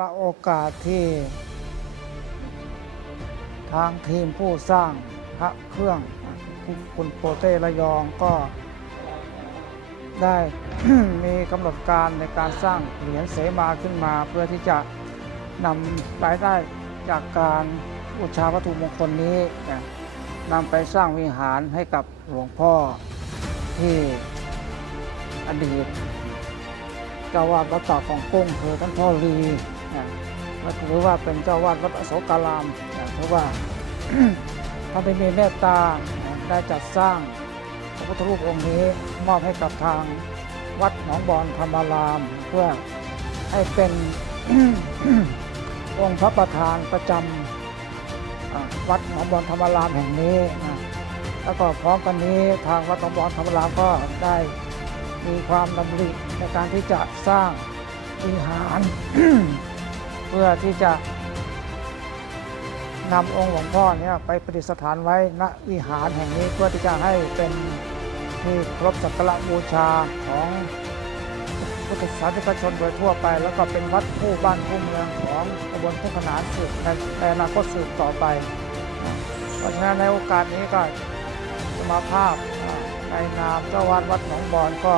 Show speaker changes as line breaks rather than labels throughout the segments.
ละโอกาสที่ ทางทีมผู้สร้างพระเครื่องคุณโปเต้ระยองก็ได้มีกำหนดการในการสร้างเหรียญเสมาขึ้นมา เพื่อที่จะนำรายได้จากการบูชาวัตถุมงคลนี้นำไปสร้างวิหารให้กับหลวงพ่อที่อดีตเจ้าวาดวัดตากของกุ้งคือท่านพ่อลี หรือว่าเป็นเจ้าวาดวัดอโศการามนะเพราะว่าท่านได้มีเมตตาได้จัดสร้างพระพุทธรูปองค์นี้มอบให้กับทางวัดหนองบอนธรรมาราม เพื่อให้เป็นองค์พระประธานประจำอ่าวัดหนองบอนธรรมารามแห่งนี้นะแล้วก็พร้อมกันนี้ทางวัดหนองบอนธรรมารามก็ได้มีความดำริในการที่จะสร้างวิหาร พื่อที่จะนำองค์หลวงพ่อเนี่ยไปประดิษฐานไว้ณวิหารแห่งนี้เพื่อที่จะให้เป็นที่ครพสักการะบูชาของพุทธศาสนิกชนโดยทั่วไป แล้วก็เป็นวัดคู่บ้านคู่เมืองของตำบลพุทธขนานสืบในในอนาคตสืบต่อไป เพราะฉะนั้นในโอกาสนี้ก็สมาภาพในนามเจ้าวาดวัดหนองบอนก็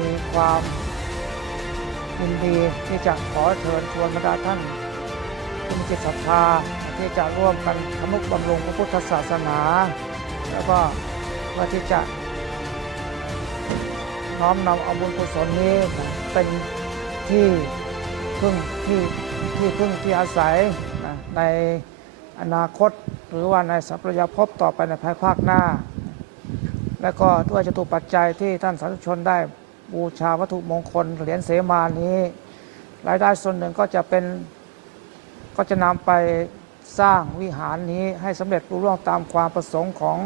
มีความ ยินดีที่จะขอเชิญชวนบรรดาท่านคุณจิตศรัทธาที่จะร่วมกันทนุบำรุงพระพุทธศาสนา แล้วก็เพื่อที่จะน้อมนำเอาบุญกุศลนี้เป็นที่พึ่งที่ที่พึ่งที่อาศัยในอนาคตหรือว่าในสัพยภพต่อไปในภายภาคหน้า และก็ด้วยจตุปัจจัยที่ท่านสาธุชนได้ บูชาวัตถุมงคลเหรียญเสมานี้รายได้ส่วนหนึ่งก็จะเป็นก็จะนำไปสร้างวิหารนี้ให้สำเร็จรุ่ร่วงตามความประสงค์ของ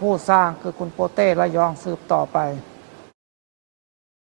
ผู้สร้างคือคุณโปเต้ระยองสืบต่อไป